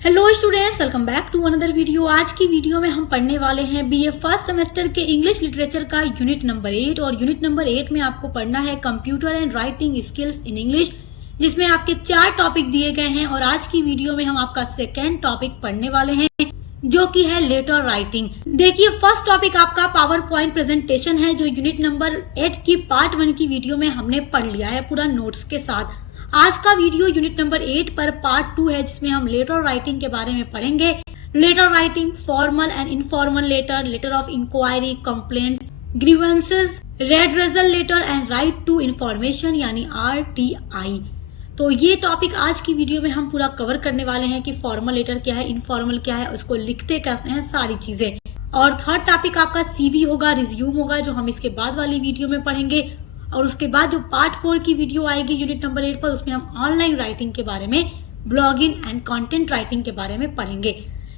Hello students, welcome back to another video. आज की video में हम पढ़ने वाले हैं बीए फर्स्ट सेमेस्टर के इंग्लिश लिटरेचर का यूनिट नंबर 8 और यूनिट नंबर 8 में आपको पढ़ना है computer and writing skills in English, जिसमें आपके 4 टॉपिक दिए गए हैं और आज की वीडियो में हम आपका सेकेंड टॉपिक पढ़ने वाले हैं जो कि है लेटर राइटिंग। देखिए, फर्स्ट टॉपिक आपका पावर पॉइंट प्रेजेंटेशन है जो यूनिट नंबर 8 की पार्ट 1 की वीडियो में हमने पढ़ लिया है पूरा नोट्स के साथ। आज का वीडियो यूनिट नंबर 8 पर पार्ट 2 है जिसमें हम लेटर राइटिंग के बारे में पढ़ेंगे। Letter writing, formal and informal letter, letter of enquiry, complaints, grievances, redressal letter and right to information यानी RTI। तो ये टॉपिक आज की वीडियो में हम पूरा कवर करने वाले हैं कि फॉर्मल लेटर क्या है, इनफॉर्मल क्या है, उसको लिखते कैसे हैं, सारी चीजें। और थर्ड टॉपिक आपका CV होगा, रिज्यूम होगा, जो हम इसके बाद वाली वीडियो में पढ़ेंगे। और उसके बाद जो पार्ट 4 की वीडियो आएगी यूनिट नंबर 8 पर, उसमें हम ऑनलाइन राइटिंग के बारे में, ब्लॉगिंग एंड कंटेंट राइटिंग के बारे में पढ़ेंगे।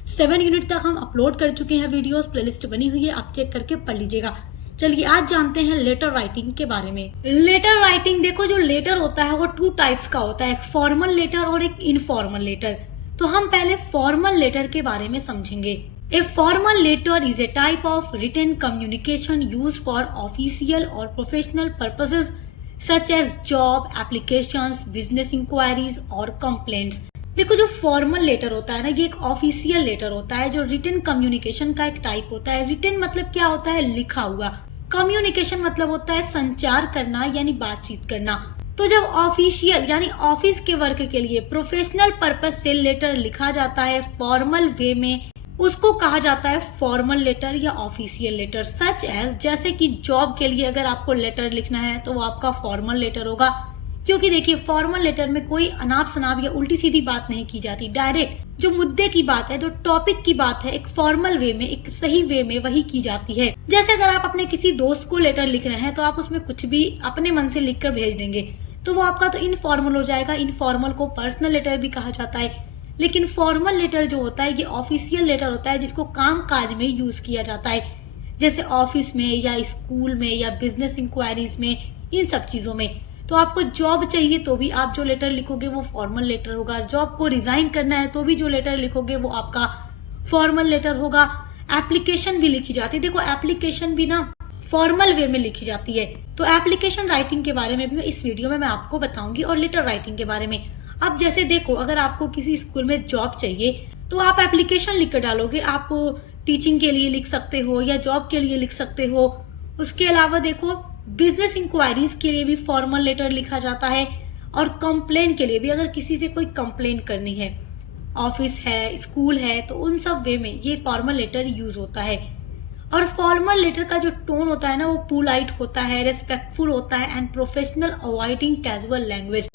7 यूनिट तक हम अपलोड कर चुके हैं वीडियोस, प्लेलिस्ट बनी हुई है, आप चेक करके पढ़ लीजिएगा। चलिए आज जानते हैं लेटर राइटिंग के बारे में। लेटर राइटिंग, देखो जो लेटर होता है वो 2 टाइप्स का होता है, एक फॉर्मल लेटर और एक इनफॉर्मल लेटर। तो हम पहले फॉर्मल लेटर के बारे में समझेंगे। A formal letter is a type of written communication used for official or professional purposes such as job applications, business inquiries और complaints। देखो जो फॉर्मल लेटर होता है ना, ये एक ऑफिशियल लेटर होता है जो रिटन कम्युनिकेशन का एक टाइप होता है। रिटन मतलब क्या होता है? लिखा हुआ। कम्युनिकेशन मतलब होता है संचार करना यानी बातचीत करना। तो जब ऑफिशियल यानी ऑफिस के वर्क के लिए प्रोफेशनल पर्पज से लेटर लिखा जाता है फॉर्मल वे में, उसको कहा जाता है फॉर्मल लेटर या ऑफिशियल लेटर। सच एज, जैसे कि जॉब के लिए अगर आपको लेटर लिखना है तो वो आपका फॉर्मल लेटर होगा, क्योंकि देखिए फॉर्मल लेटर में कोई अनाप शनाप या उल्टी सीधी बात नहीं की जाती। डायरेक्ट जो मुद्दे की बात है, जो टॉपिक की बात है, एक फॉर्मल वे में, एक सही वे में वही की जाती है। जैसे अगर आप अपने किसी दोस्त को लेटर लिख रहे हैं तो आप उसमें कुछ भी अपने मन से लिख कर भेज देंगे तो वो आपका तो इनफॉर्मल हो जाएगा। इनफॉर्मल को पर्सनल लेटर भी कहा जाता है। लेकिन फॉर्मल लेटर जो होता है ये ऑफिशियल लेटर होता है जिसको काम काज में यूज किया जाता है, जैसे ऑफिस में या स्कूल में या बिजनेस इंक्वायरीज में, इन सब चीजों में। तो आपको जॉब चाहिए तो भी आप जो लेटर लिखोगे वो फॉर्मल लेटर होगा। जॉब को रिजाइन करना है तो भी जो लेटर लिखोगे वो आपका फॉर्मल लेटर होगा। एप्लीकेशन भी लिखी जाती है, देखो एप्लीकेशन भी ना फॉर्मल वे में लिखी जाती है। तो एप्लीकेशन राइटिंग के बारे में भी इस वीडियो में मैं आपको बताऊंगी और लेटर राइटिंग के बारे में। अब जैसे देखो, अगर आपको किसी स्कूल में जॉब चाहिए तो आप एप्लीकेशन लिख कर डालोगे। आप टीचिंग के लिए लिख सकते हो या जॉब के लिए लिख सकते हो। उसके अलावा देखो बिजनेस इंक्वायरीज के लिए भी फॉर्मल लेटर लिखा जाता है और कंप्लेन के लिए भी, अगर किसी से कोई कंप्लेन करनी है, ऑफिस है, स्कूल है, तो उन सब वे में ये फॉर्मल लेटर यूज होता है। और फॉर्मल लेटर का जो टोन होता है ना वो पोलाइट होता है, रेस्पेक्टफुल होता है and professional, avoiding casual language.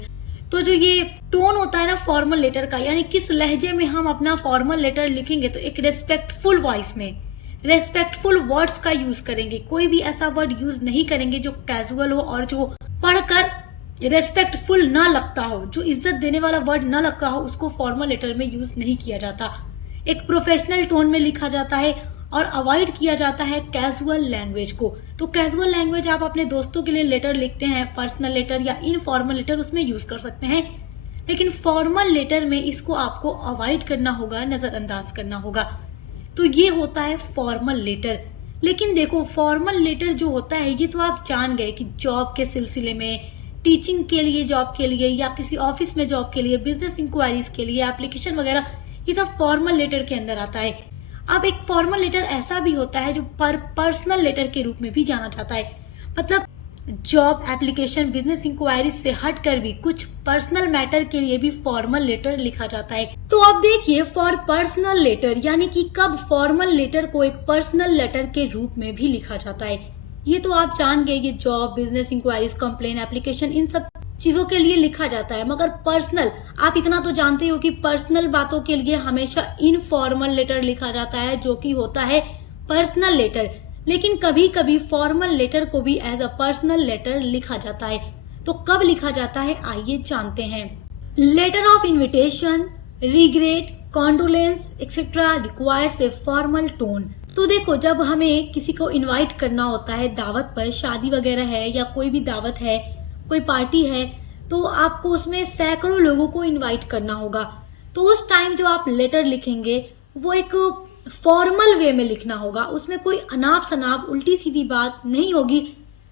तो जो ये टोन होता है ना फॉर्मल लेटर का, यानी किस लहजे में हम अपना फॉर्मल लेटर लिखेंगे, तो एक रेस्पेक्टफुल वॉइस में रेस्पेक्टफुल वर्ड्स का यूज करेंगे। कोई भी ऐसा वर्ड यूज नहीं करेंगे जो कैजुअल हो और जो पढ़कर रेस्पेक्टफुल ना लगता हो, जो इज्जत देने वाला वर्ड ना लगता हो, उसको फॉर्मल लेटर में यूज नहीं किया जाता। एक प्रोफेशनल टोन में लिखा जाता है और अवॉइड किया जाता है कैजुअल लैंग्वेज को। तो कैजुअल लैंग्वेज आप अपने दोस्तों के लिए लेटर लिखते हैं, पर्सनल लेटर या इनफॉर्मल लेटर, उसमें यूज कर सकते हैं। लेकिन फॉर्मल लेटर में इसको आपको अवॉइड करना होगा, नजरअंदाज करना होगा। तो ये होता है फॉर्मल लेटर। लेकिन देखो फॉर्मल लेटर जो होता है ये तो आप जान गए कि जॉब के सिलसिले में, टीचिंग के लिए, जॉब के लिए, या किसी ऑफिस में जॉब के लिए, बिजनेस इंक्वायरीज के लिए, एप्लीकेशन वगैरह, ये सब फॉर्मल लेटर के अंदर आता है। अब एक फॉर्मल लेटर ऐसा भी होता है जो पर्सनल लेटर के रूप में भी जाना जाता है। मतलब जॉब एप्लीकेशन, बिजनेस इंक्वायरी से हटकर भी कुछ पर्सनल मैटर के लिए भी फॉर्मल लेटर लिखा जाता है। तो अब देखिए, फॉर पर्सनल लेटर यानी कि कब फॉर्मल लेटर को एक पर्सनल लेटर के रूप में भी लिखा जाता है। ये तो आप जान गए, ये job, business inquiries, complain, application, इन सब चीजों के लिए लिखा जाता है। मगर पर्सनल, आप इतना तो जानते हो कि पर्सनल बातों के लिए हमेशा इनफॉर्मल लेटर लिखा जाता है जो कि होता है पर्सनल लेटर। लेकिन कभी कभी फॉर्मल लेटर को भी एज अ पर्सनल लेटर लिखा जाता है। तो कब लिखा जाता है आइए जानते हैं। Letter of invitation, regret, condolence etcetera requires a formal tone. तो देखो जब हमें किसी को इनवाइट करना होता है दावत पर, शादी वगैरह है या कोई भी दावत है, कोई पार्टी है, तो आपको उसमें सैकड़ों लोगों को इनवाइट करना होगा। तो उस टाइम जो आप लेटर लिखेंगे वो एक फॉर्मल वे में लिखना होगा। उसमें कोई अनाप शनाप उल्टी सीधी बात नहीं होगी।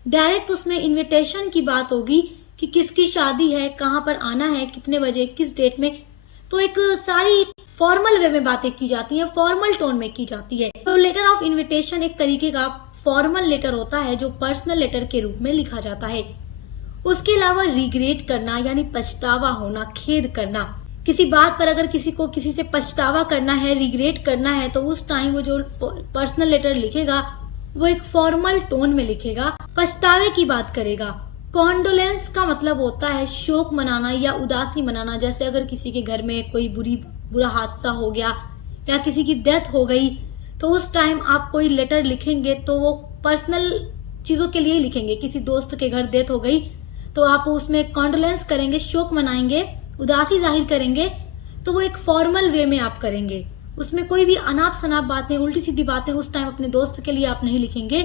डायरेक्ट उसमें इनविटेशन की बात होगी कि किसकी शादी है, कहाँ पर आना है, कितने बजे, किस डेट में। तो एक सारी फॉर्मल वे में बातें की जाती है, फॉर्मल टोन में की जाती है। तो लेटर ऑफ इनविटेशन एक तरीके का फॉर्मल लेटर होता है जो पर्सनल लेटर के रूप में लिखा जाता है। उसके अलावा रिग्रेट करना यानी पछतावा होना, खेद करना। किसी बात पर अगर किसी को किसी से पछतावा करना है, रिग्रेट करना है, तो उस टाइम वो जो पर्सनल लेटर लिखेगा वो एक फॉर्मल टोन में लिखेगा, पछतावे की बात करेगा। कॉन्डोलेंस का मतलब होता है शोक मनाना या उदासी मनाना। जैसे अगर किसी के घर में कोई बुरा हादसा हो गया या किसी की डेथ हो गई, तो उस टाइम आप कोई लेटर लिखेंगे तो वो पर्सनल चीजों के लिए ही लिखेंगे। किसी दोस्त के घर डेथ हो गई तो आप उसमें कॉन्डोलेंस करेंगे, शोक मनाएंगे, उदासी जाहिर करेंगे, तो वो एक फॉर्मल वे में आप करेंगे। उसमें कोई भी अनाप शनाप बातें, उल्टी सीधी बातें उस टाइम अपने दोस्त के लिए आप नहीं लिखेंगे,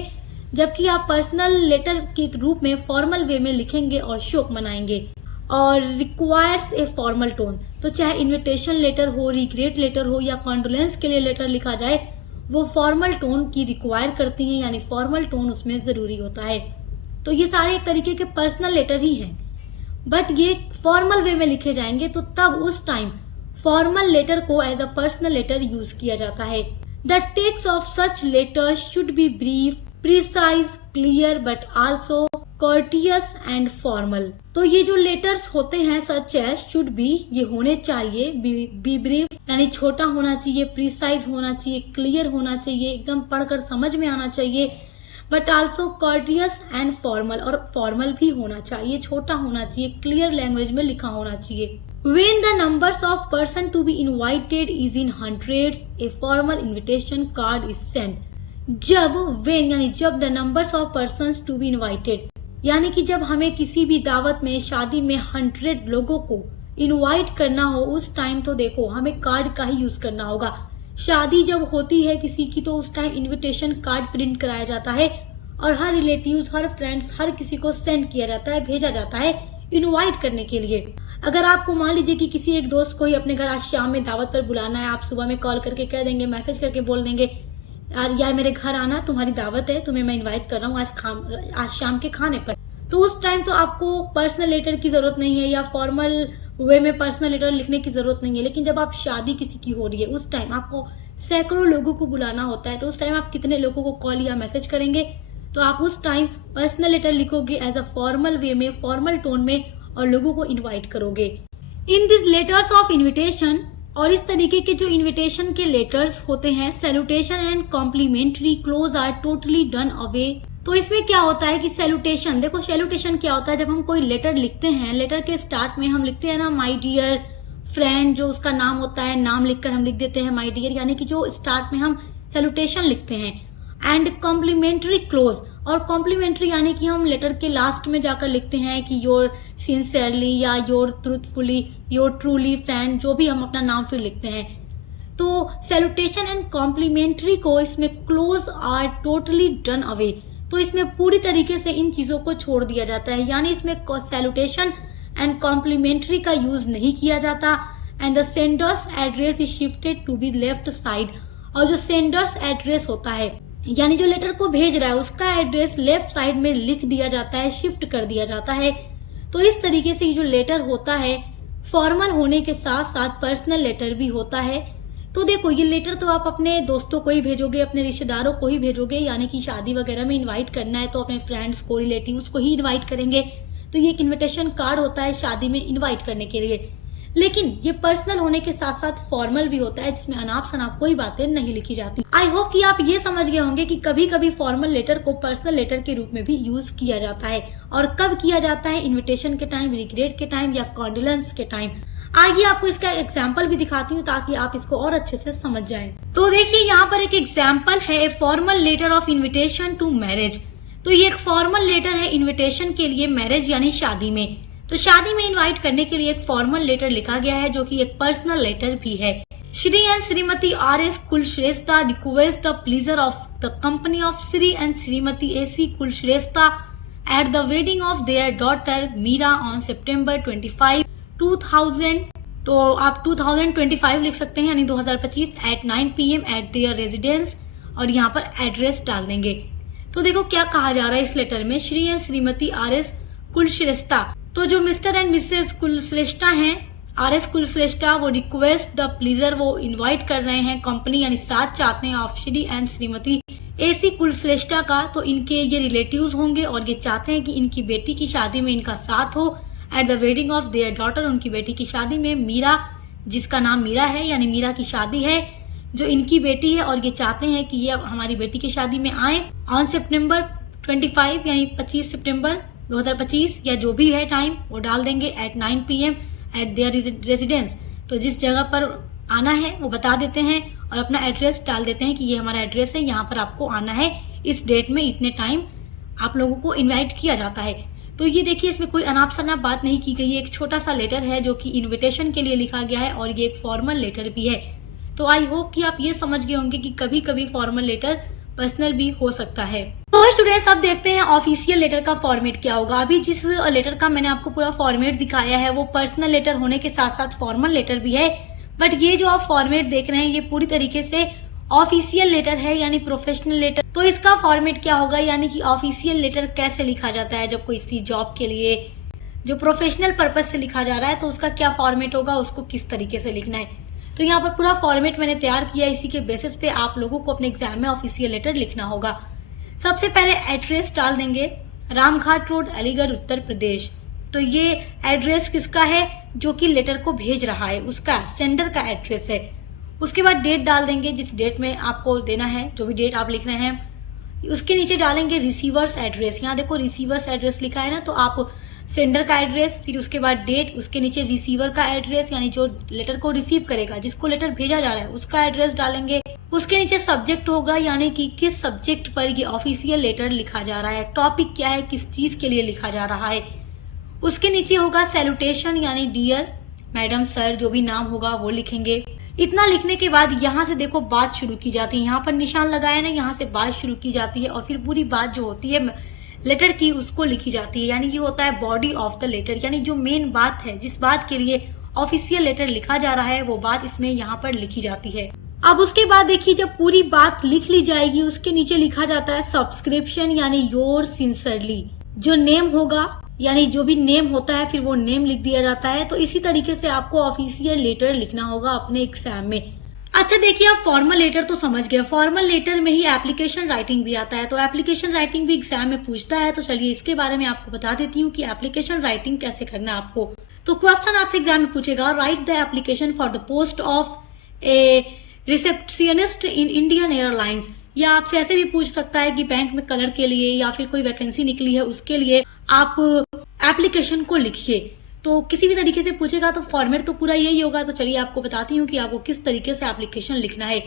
जबकि आप पर्सनल लेटर के रूप में फॉर्मल वे में लिखेंगे और शोक मनाएंगे। और रिक्वायर्स ए फॉर्मल टोन, तो चाहे इनविटेशन लेटर हो, रिग्रेट लेटर हो या कॉन्डोलेंस के लिए लेटर लिखा जाए, वो फॉर्मल टोन की रिक्वायर करती हैं, यानी फॉर्मल टोन उसमें जरूरी होता है। तो ये सारे एक तरीके के पर्सनल लेटर ही हैं, बट ये फॉर्मल वे में लिखे जाएंगे, तो तब उस टाइम फॉर्मल लेटर को as a personal letter use किया जाता है। The text of such letters should be brief, precise, clear but also courteous and formal. तो ये जो लेटर्स होते हैं सच एज, शुड बी, ये होने चाहिए, बी ब्रीफ यानी छोटा होना चाहिए, प्रिसाइज होना चाहिए, क्लियर होना चाहिए, एकदम पढ़कर समझ में आना चाहिए, but also courteous and formal, और फॉर्मल भी होना चाहिए, छोटा होना चाहिए, क्लियर लैंग्वेज में लिखा होना चाहिए। When the numbers of person to be invited is in hundreds, a formal invitation card is sent. जब when यानी जब the numbers of persons to be invited, यानी कि जब हमें किसी भी दावत में, शादी में 100 लोगों को इनवाइट करना हो, उस टाइम तो देखो हमें कार्ड का ही यूज करना होगा। शादी जब होती है किसी की तो उस टाइम इनविटेशन कार्ड प्रिंट कराया जाता है और हर रिलेटिव्स, हर फ्रेंड्स, हर किसी को सेंड किया जाता है, भेजा जाता है इनवाइट करने के लिए। अगर आपको मान लीजिए कि किसी एक दोस्त को ही अपने घर आज शाम में दावत पर बुलाना है, आप सुबह में कॉल करके कह देंगे, मैसेज करके बोल देंगे, यार मेरे घर आना, तुम्हारी दावत है, तुम्हें मैं इनवाइट कर रहा हूँ आज शाम के खाने पर। तो उस टाइम तो आपको पर्सनल लेटर की जरूरत नहीं है या फॉर्मल वे में पर्सनल लेटर लिखने की जरूरत नहीं है। लेकिन जब आप शादी किसी की हो रही है, उस टाइम आपको सैकड़ों लोगों को बुलाना होता है, तो उस टाइम आप कितने लोगों को कॉल या मैसेज करेंगे? तो आप उस टाइम पर्सनल लेटर लिखोगे एज अ फॉर्मल वे में, फॉर्मल टोन में, और लोगों को इनवाइट करोगे। In this letters of invitation, और इस तरीके के जो इनविटेशन के लेटर्स होते हैं, salutation and complimentary close are totally done away. तो इसमें क्या होता है कि सैल्यूटेशन, देखो सैल्यूटेशन क्या होता है, जब हम कोई लेटर लिखते हैं, लेटर के स्टार्ट में हम लिखते हैं ना माय डियर फ्रेंड, जो उसका नाम होता है, नाम लिखकर हम लिख देते हैं माय डियर, यानी कि जो स्टार्ट में हम सैल्यूटेशन लिखते हैं। एंड कॉम्प्लीमेंट्री क्लोज, और कॉम्प्लीमेंट्री यानी कि हम लेटर के लास्ट में जाकर लिखते हैं कि योर सिंसियरली या your truthfully, your truly friend, जो भी हम अपना नाम फिर लिखते हैं। तो सैल्यूटेशन एंड कॉम्प्लीमेंट्री को इसमें close are totally done away, तो इसमें पूरी तरीके से इन चीजों को छोड़ दिया जाता है, यानी इसमें सैल्यूटेशन एंड कॉम्प्लीमेंट्री का यूज नहीं किया जाता। And the sender's address is shifted to be left side, और जो सेंडर्स एड्रेस होता है यानी जो लेटर को भेज रहा है उसका एड्रेस लेफ्ट साइड में लिख दिया जाता है, शिफ्ट कर दिया जाता है। तो इस तरीके से ये जो लेटर होता है फॉर्मल होने के साथ साथ पर्सनल लेटर भी होता है। तो देखो ये लेटर तो आप अपने दोस्तों को ही भेजोगे, अपने रिश्तेदारों को ही भेजोगे, यानी कि शादी वगैरह में इनवाइट करना है तो अपने फ्रेंड्स को, रिलेटिव्स को ही इनवाइट करेंगे। तो ये एक इनविटेशन कार्ड होता है शादी में इनवाइट करने के लिए। लेकिन ये पर्सनल होने के साथ साथ फॉर्मल भी होता है, जिसमें अनाप शनाप कोई बातें नहीं लिखी जाती। आई होप कि आप ये समझ गए होंगे कि कभी कभी फॉर्मल लेटर को पर्सनल लेटर के रूप में भी यूज किया जाता है, और कब किया जाता है, इनविटेशन के टाइम, रिग्रेट के टाइम या कॉन्डोलेंस के टाइम। आइए आपको इसका एग्जाम्पल भी दिखाती हूँ ताकि आप इसको और अच्छे से समझ जाएं। तो देखिए यहाँ पर एक एग्जाम्पल है, a formal letter of invitation to marriage. तो ये एक फॉर्मल लेटर है इन्विटेशन के लिए मैरिज यानी शादी में। तो शादी में इनवाइट करने के लिए एक फॉर्मल लेटर लिखा गया है जो कि एक पर्सनल लेटर भी है। Shri and Shrimati R.S. Kulshreshtha request the pleasure of the company of Shri and Shrimati A.C. Kulshreshtha at the wedding of their daughter Meera on September 25, 2000 तो आप 2025 लिख सकते हैं, यानी 2025 at 9 PM at their residence, और यहाँ पर एड्रेस डाल देंगे। तो देखो क्या कहा जा रहा है इस लेटर में, श्री एंड श्रीमती RS कुलश्रेष्ठा। तो जो मिस्टर एंड मिसेस कुलश्रेष्ठा हैं, RS कुलश्रेष्ठा, वो रिक्वेस्ट द प्लीजर, वो इनवाइट कर रहे हैं कंपनी, यानी साथ चाहते हैं of Shri and Shrimati AC Kulshreshtha का। तो इनके ये रिलेटिव्स होंगे और ये चाहते हैं कि इनकी बेटी की शादी में इनका साथ हो eight the wedding of their daughter, उनकी बेटी की शादी में। मीरा, जिसका नाम मीरा है, यानी मीरा की शादी है जो इनकी बेटी है, और ये चाहते हैं कि ये हमारी बेटी की शादी में आए ऑन September 25, यानी 25 सितंबर 2025, या जो भी है टाइम वो डाल देंगे at 9 PM at their residence. तो जिस जगह पर आना है वो बता देते हैं और अपना एड्रेस डाल देते हैं कि ये हमारा एड्रेस है, यहाँ पर आपको आना है, इस डेट में इतने टाइम आप लोगों को इनवाइट किया जाता है। तो ये देखिए, इसमें कोई अनाप शनाप बात नहीं की गई है, एक छोटा सा लेटर है जो कि इनविटेशन के लिए लिखा गया है, और ये एक फॉर्मल लेटर भी है। तो आई होप कि आप ये समझ गए होंगे कि कभी कभी फॉर्मल लेटर पर्सनल भी हो सकता है। तो स्टूडेंट्स, अब देखते हैं ऑफिशियल लेटर का फॉर्मेट क्या होगा। अभी जिस लेटर का मैंने आपको पूरा फॉर्मेट दिखाया है वो पर्सनल लेटर होने के साथ साथ फॉर्मल लेटर भी है, बट ये जो आप फॉर्मेट देख रहे हैं ये पूरी तरीके से ऑफिशियल लेटर है, यानी प्रोफेशनल लेटर। तो इसका फॉर्मेट क्या होगा, यानी कि ऑफिशियल लेटर कैसे लिखा जाता है जब कोई सी जॉब के लिए जो प्रोफेशनल पर्पज से लिखा जा रहा है, तो उसका क्या फॉर्मेट होगा, उसको किस तरीके से लिखना है। तो यहाँ पर पूरा फॉर्मेट मैंने तैयार किया, इसी के बेसिस पे आप लोगों को अपने एग्जाम में ऑफिशियल लेटर लिखना होगा। सबसे पहले एड्रेस डाल देंगे, रामघाट रोड, अलीगढ़, उत्तर प्रदेश। तो ये एड्रेस किसका है, जो कि लेटर को भेज रहा है, उसका सेंडर का एड्रेस है। उसके बाद डेट डाल देंगे, जिस डेट में आपको देना है, जो भी डेट आप लिख रहे हैं। उसके नीचे डालेंगे रिसीवर्स एड्रेस। यहाँ देखो रिसीवर्स एड्रेस लिखा है ना, तो आप सेंडर का एड्रेस, फिर उसके बाद डेट, उसके नीचे रिसीवर का एड्रेस, यानी जो लेटर को रिसीव करेगा, जिसको लेटर भेजा जा रहा है, उसका एड्रेस डालेंगे। उसके नीचे सब्जेक्ट होगा, यानी कि किस सब्जेक्ट पर ये ऑफिशियल लेटर लिखा जा रहा है, टॉपिक क्या है, किस चीज के लिए लिखा जा रहा है। उसके नीचे होगा सैल्यूटेशन, यानी डियर, मैडम, सर, जो भी नाम होगा वो लिखेंगे। इतना लिखने के बाद यहाँ से देखो बात शुरू की जाती है, यहाँ पर निशान लगाया ना, यहाँ से बात शुरू की जाती है, और फिर पूरी बात जो होती है लेटर की उसको लिखी जाती है, यानी ये होता है बॉडी ऑफ द लेटर, यानी जो मेन बात है, जिस बात के लिए ऑफिशियल लेटर लिखा जा रहा है वो बात इसमें यहाँ पर लिखी जाती है। अब उसके बाद देखिए, जब पूरी बात लिख ली जाएगी उसके नीचे लिखा जाता है सब्सक्रिप्शन, यानी योर सिंसियरली। जो नेम होगा, यानी जो भी नेम होता है फिर वो नेम लिख दिया जाता है। तो इसी तरीके से आपको ऑफिशियल लेटर लिखना होगा अपने एग्जाम में। अच्छा देखिए, आप फॉर्मल लेटर तो समझ गए, फॉर्मल लेटर में ही एप्लीकेशन राइटिंग भी आता है, तो एप्लीकेशन राइटिंग भी एग्जाम में पूछता है। तो चलिए इसके बारे में आपको बता देती हूँ कि एप्लीकेशन राइटिंग कैसे करना है आपको। तो क्वेश्चन आपसे एग्जाम में पूछेगा, right the application for the post of A receptionist in Indian airlines. या आपसे ऐसे भी पूछ सकता है कि बैंक में कलर के लिए या फिर कोई वैकेंसी निकली है उसके लिए आप एप्लीकेशन को लिखिए। तो किसी भी तरीके से पूछेगा तो फॉर्मेट तो पूरा यही होगा। तो चलिए आपको बताती हूँ कि आपको किस तरीके से एप्लीकेशन लिखना है।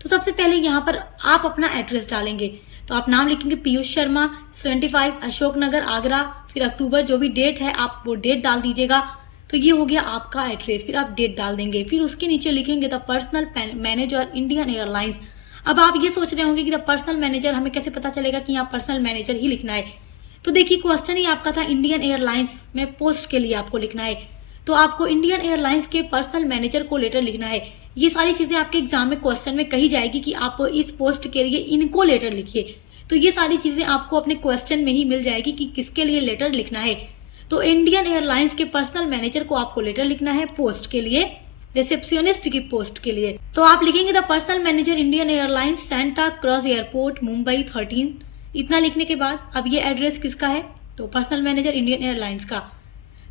तो सबसे पहले यहाँ पर आप अपना एड्रेस डालेंगे, तो आप नाम लिखेंगे पीयूष शर्मा, 75 अशोक नगर, आगरा, फिर अक्टूबर, जो भी डेट है आप वो डेट डाल दीजिएगा। तो ये हो गया आपका एड्रेस, फिर आप डेट डाल देंगे। फिर उसके नीचे लिखेंगे the personal manager Indian airlines. अब आप ये सोच रहे होंगे कि द पर्सनल मैनेजर, हमें कैसे पता चलेगा कि यहाँ पर्सनल मैनेजर ही लिखना है। तो देखिए क्वेश्चन ही आपका था इंडियन एयरलाइंस में पोस्ट के लिए आपको लिखना है, तो आपको इंडियन एयरलाइंस के पर्सनल मैनेजर को लेटर लिखना है। ये सारी चीजें आपके एग्जाम में क्वेश्चन में कही जाएगी कि आप इस पोस्ट के लिए इनको लेटर लिखिए। तो ये सारी चीजें आपको अपने क्वेश्चन में ही मिल जाएगी कि किसके लिए लेटर लिखना है। तो इंडियन एयरलाइंस के पर्सनल मैनेजर को आपको लेटर लिखना है पोस्ट के लिए, रिसेप्शनिस्ट की पोस्ट के लिए। तो आप लिखेंगे the personal manager Indian airlines, Santa cross airport, Mumbai 13। इतना लिखने के बाद अब ये एड्रेस किसका है, तो पर्सनल मैनेजर इंडियन एयरलाइंस का।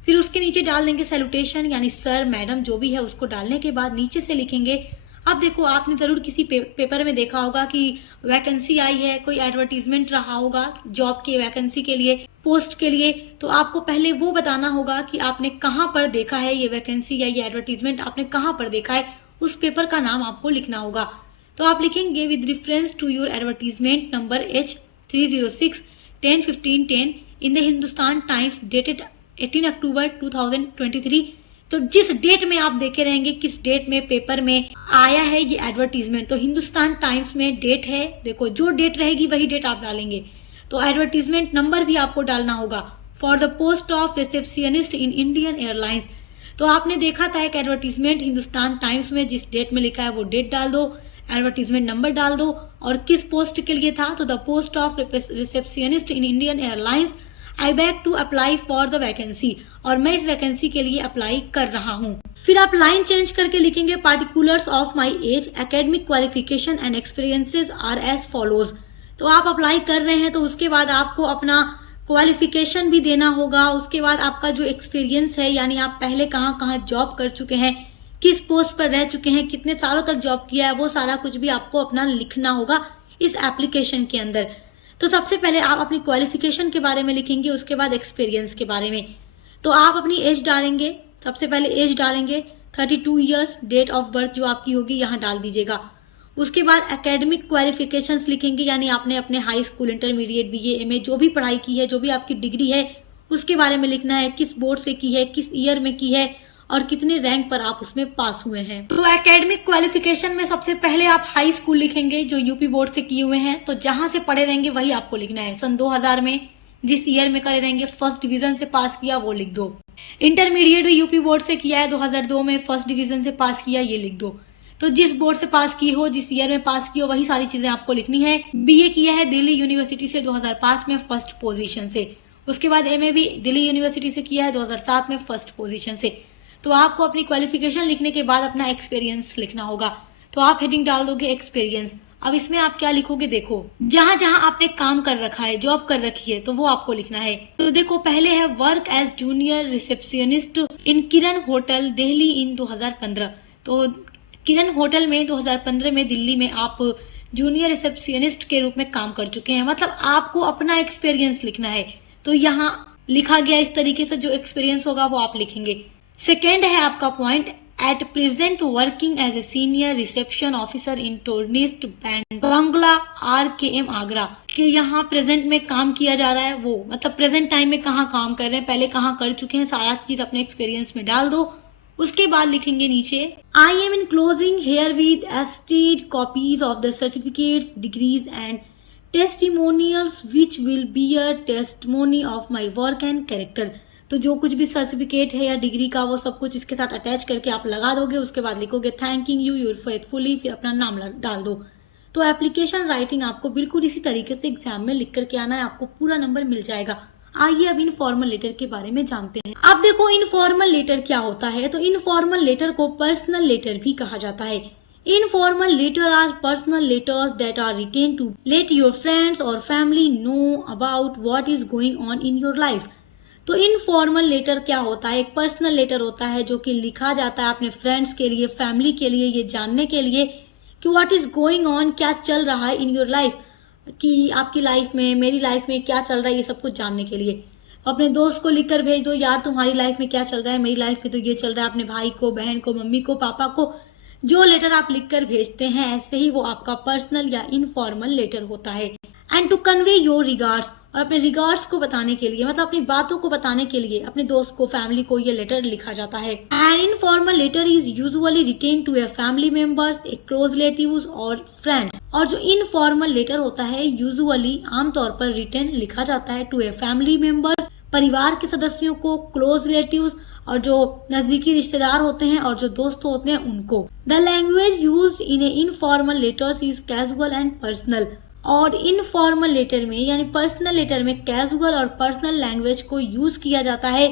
फिर उसके नीचे डाल देंगे सैल्यूटेशन, यानी सर, मैडम, जो भी है उसको डालने के बाद नीचे से लिखेंगे। अब देखो आपने जरूर किसी पेपर में देखा होगा कि वैकेंसी आई है, कोई एडवर्टीजमेंट रहा होगा जॉब की वैकेंसी के लिए, पोस्ट के लिए। तो आपको पहले वो बताना होगा कि आपने कहाँ पर देखा है ये वैकेंसी या ये एडवर्टीजमेंट, आपने कहाँ पर देखा है, उस पेपर का नाम आपको लिखना होगा। तो आप लिखेंगे with reference to your advertisement number H306 10/15/10 in the Hindustan Times dated 18 October 2023। तो जिस डेट में आप देखे रहेंगे किस डेट में पेपर में आया है ये एडवर्टीजमेंट, तो हिंदुस्तान टाइम्स में डेट है, देखो जो डेट रहेगी वही डेट आप डालेंगे। तो एडवर्टीजमेंट नंबर भी आपको डालना होगा for the post of receptionist in Indian airlines. तो आपने देखा था एक एडवर्टीजमेंट हिंदुस्तान टाइम्स में, जिस डेट में लिखा है वो डेट डाल दो, एडवर्टीजमेंट नंबर डाल दो और किस पोस्ट के लिए था, तो the post of receptionist in Indian Airlines, I beg to apply for the vacancy, और मैं इस वैकेंसी के लिए अप्लाई कर रहा हूँ। फिर आप लाइन चेंज करके लिखेंगे particulars of my age, academic qualification and experiences are as follows. तो आप अप्लाई कर रहे हैं तो उसके बाद आपको अपना क्वालिफिकेशन भी देना होगा, उसके बाद आपका जो एक्सपीरियंस है यानी आप पहले कहाँ कहाँ जॉब कर चुके हैं, किस पोस्ट पर रह चुके हैं, कितने सालों तक जॉब किया है, वो सारा कुछ भी आपको अपना लिखना होगा इस एप्लीकेशन के अंदर। तो सबसे पहले आप अपनी क्वालिफिकेशन के बारे में लिखेंगे, उसके बाद एक्सपीरियंस के बारे में। तो आप अपनी एज डालेंगे, सबसे पहले एज डालेंगे 32 ईयर्स, डेट ऑफ बर्थ जो आपकी होगी यहाँ डाल दीजिएगा। उसके बाद एकेडमिक क्वालिफिकेशंस लिखेंगे, यानी आपने अपने high school, intermediate, BA, MA जो भी पढ़ाई की है, जो भी आपकी डिग्री है उसके बारे में लिखना है, किस बोर्ड से की है, किस ईयर में की है और कितने रैंक पर आप उसमें पास हुए हैं। तो एकेडमिक क्वालिफिकेशन में सबसे पहले आप हाई स्कूल लिखेंगे जो यूपी बोर्ड से किए हुए हैं, तो जहां से पढ़े रहेंगे वही आपको लिखना है। सन 2000 में जिस ईयर में करे रहेंगे, फर्स्ट डिवीजन से पास किया वो लिख दो। इंटरमीडिएट भी यूपी बोर्ड से किया है, 2002 में फर्स्ट डिवीजन से पास किया, ये लिख दो। तो जिस बोर्ड से पास की हो, जिस ईयर में पास की हो, वही सारी चीजें आपको लिखनी है। बीए किया है दिल्ली यूनिवर्सिटी से 2005 में फर्स्ट पोजीशन से, उसके बाद एमए भी दिल्ली यूनिवर्सिटी से किया है 2007 में फर्स्ट पोजीशन से। तो आपको अपनी क्वालिफिकेशन लिखने के बाद अपना एक्सपीरियंस लिखना होगा, तो आप हेडिंग डाल दोगे एक्सपीरियंस। अब इसमें आप क्या लिखोगे, देखो जहां जहां आपने काम कर रखा है, जॉब कर रखी है, तो वो आपको लिखना है। तो देखो पहले है वर्क एज जूनियर रिसेप्शनिस्ट इन किरण होटल दिल्ली इन 2015। तो किरण होटल में 2015 में दिल्ली में आप जूनियर रिसेप्शनिस्ट के रूप में काम कर चुके हैं, मतलब आपको अपना एक्सपीरियंस लिखना है। तो यहाँ लिखा गया इस तरीके से, जो एक्सपीरियंस होगा वो आप लिखेंगे। सेकेंड है आपका point, at present working as a senior reception officer in tourist bungalow RKM Agra, कि यहाँ प्रेजेंट में काम किया जा रहा है, वो मतलब प्रेजेंट टाइम में कहाँ काम कर रहे हैं, पहले कहाँ कर चुके हैं, सारा चीज अपने एक्सपीरियंस में डाल दो। उसके बाद लिखेंगे नीचे, I am enclosing herewith attested copies of the certificates, degrees and testimonials which will be a testimony of my work and character. तो जो कुछ भी सर्टिफिकेट है या डिग्री का, वो सब कुछ इसके साथ अटैच करके आप लगा दोगे। उसके बाद लिखोगे थैंकिंग यू योर फेथफुली, फिर अपना नाम डाल दो। तो एप्लीकेशन राइटिंग आपको बिल्कुल इसी तरीके से एग्जाम में लिख करके आना है, आपको पूरा नंबर मिल जाएगा। आइए अब इनफॉर्मल लेटर के बारे में जानते हैं। अब देखो इनफॉर्मल लेटर क्या होता है। तो इनफॉर्मल लेटर को पर्सनल लेटर भी कहा जाता है। Informal letter are personal letters that are written to let your friends और family know about what is going on in your life. तो इनफॉर्मल लेटर क्या होता है, एक पर्सनल लेटर होता है जो कि लिखा जाता है अपने फ्रेंड्स के लिए, फैमिली के लिए, ये जानने के लिए कि व्हाट इज गोइंग ऑन, क्या चल रहा है इन योर लाइफ, कि आपकी लाइफ में, मेरी लाइफ में क्या चल रहा है, ये सब कुछ जानने के लिए। अपने दोस्त को लिखकर भेज दो, यार तुम्हारी लाइफ में क्या चल रहा है, मेरी लाइफ में तो ये चल रहा है। अपने भाई को, बहन को, मम्मी को, पापा को, जो लेटर आप लिखकर भेजते हैं ऐसे ही वो आपका पर्सनल या इनफॉर्मल लेटर होता है। And to convey your regards, और अपने रिगार्ड्स को बताने के लिए, मतलब अपनी बातों को बताने के लिए अपने दोस्त को, फैमिली को ये लेटर लिखा जाता है। An informal letter is usually written to a family members, a close relatives और फ्रेंड्स। और जो इनफॉर्मल लेटर होता है यूजुअली आमतौर पर रिटर्न लिखा जाता है टू ए फैमिली मेंबर्स, परिवार के सदस्यों को, क्लोज रिलेटिव्स और जो नजदीकी रिश्तेदार होते हैं और जो दोस्त होते हैं उनको। The language used in A informal letters is casual and personal. और इनफॉर्मल लेटर में यानी पर्सनल लेटर में कैजुअल और पर्सनल लैंग्वेज को यूज किया जाता है,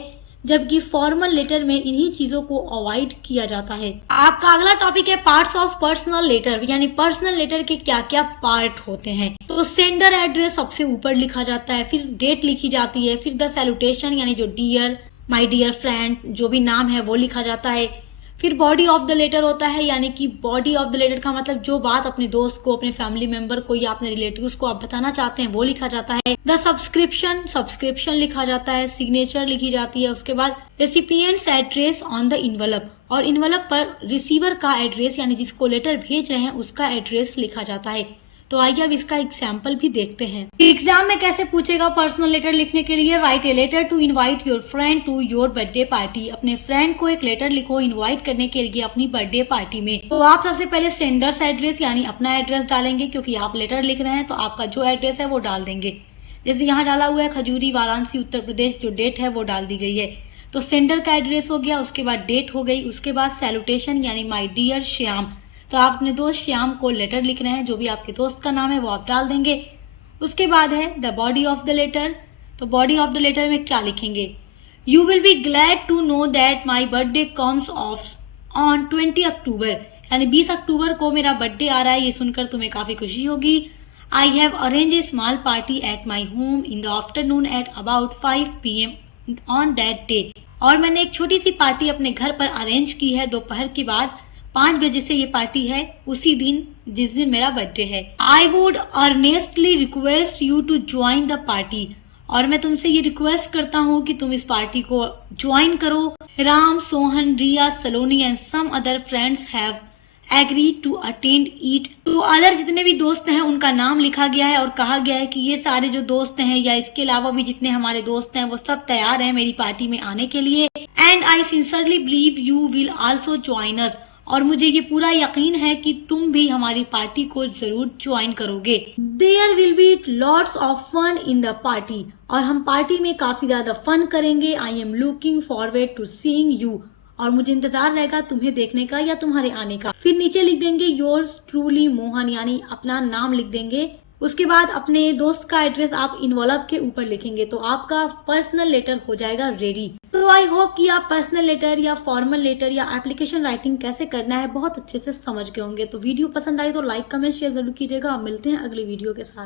जबकि फॉर्मल लेटर में इन्हीं चीजों को अवॉइड किया जाता है। आपका अगला टॉपिक है पार्ट्स ऑफ पर्सनल लेटर, यानी पर्सनल लेटर के क्या क्या पार्ट होते हैं। तो सेंडर एड्रेस सबसे ऊपर लिखा जाता है, फिर डेट लिखी जाती है, फिर द सैल्यूटेशन यानी जो डियर, माय डियर फ्रेंड, जो भी नाम है वो लिखा जाता है। फिर बॉडी ऑफ द लेटर होता है, यानी कि बॉडी ऑफ द लेटर का मतलब जो बात अपने दोस्त को, अपने फैमिली मेंबर को या अपने रिलेटिव्स को आप बताना चाहते हैं वो लिखा जाता है। द सब्सक्रिप्शन लिखा जाता है, सिग्नेचर लिखी जाती है। उसके बाद recipients address on the envelope, और इनवलप पर रिसीवर का एड्रेस यानी जिसको लेटर भेज रहे हैं उसका एड्रेस लिखा जाता है। तो आइए अब इसका एग्जाम्पल भी देखते हैं। एग्जाम में कैसे पूछेगा पर्सनल लेटर लिखने के लिए। Write a letter to invite your friend to your birthday party. अपने फ्रेंड को एक लेटर लिखो इनवाइट करने के लिए अपनी बर्थडे पार्टी में। तो आप सबसे पहले सेंडर्स एड्रेस यानी अपना एड्रेस डालेंगे, क्योंकि आप लेटर लिख रहे हैं तो आपका जो एड्रेस है वो डाल देंगे। जैसे यहाँ डाला हुआ है खजूरी, वाराणसी, उत्तर प्रदेश, जो डेट है वो डाल दी गई है। तो सेंडर का एड्रेस हो गया, उसके बाद डेट हो गई, उसके बाद सैल्यूटेशन यानी माय डियर श्याम। तो आप अपने दोस्त श्याम को लेटर लिख रहे हैं, जो भी आपके दोस्त का नाम है वो आप डाल देंगे। उसके बाद है the body of the letter. तो बॉडी ऑफ द लेटर में क्या लिखेंगे? You will be glad to know that my birthday comes off on 20 October, यानी 20 अक्टूबर को मेरा बर्थडे आ रहा है, ये सुनकर तुम्हें काफी खुशी होगी। I have arrange A small party at my home in the afternoon at about 5 PM on that day. और मैंने एक छोटी सी पार्टी अपने घर पर अरेंज की है दोपहर के बाद 5 बजे से, ये पार्टी है उसी दिन जिस दिन मेरा बर्थडे है। I would earnestly request you to join the party, और मैं तुमसे ये रिक्वेस्ट करता हूँ कि तुम इस पार्टी को ज्वाइन करो। Ram, Sohan, Riya, Saloni and some other friends have agree to attend it. तो अदर जितने भी दोस्त हैं उनका नाम लिखा गया है और कहा गया है कि ये सारे जो दोस्त हैं या इसके अलावा भी जितने हमारे दोस्त हैं वो सब तैयार हैं मेरी पार्टी में आने के लिए। And I sincerely believe you will also join us, और मुझे ये पूरा यकीन है कि तुम भी हमारी पार्टी को जरूर ज्वाइन करोगे। There will be lots of fun in the party, और हम पार्टी में काफी ज्यादा फन करेंगे। I am looking forward to seeing you, और मुझे इंतजार रहेगा तुम्हें देखने का या तुम्हारे आने का। फिर नीचे लिख देंगे योर्स ट्रूली मोहन, यानी अपना नाम लिख देंगे। उसके बाद अपने दोस्त का एड्रेस आप इन्वॉल्व के ऊपर लिखेंगे, तो आपका पर्सनल लेटर हो जाएगा रेडी। तो आई होप कि आप पर्सनल लेटर या फॉर्मल लेटर या एप्लीकेशन राइटिंग कैसे करना है बहुत अच्छे से समझ गए होंगे। तो वीडियो पसंद आई तो लाइक, कमेंट, शेयर जरूर कीजिएगा। मिलते हैं अगली वीडियो के साथ।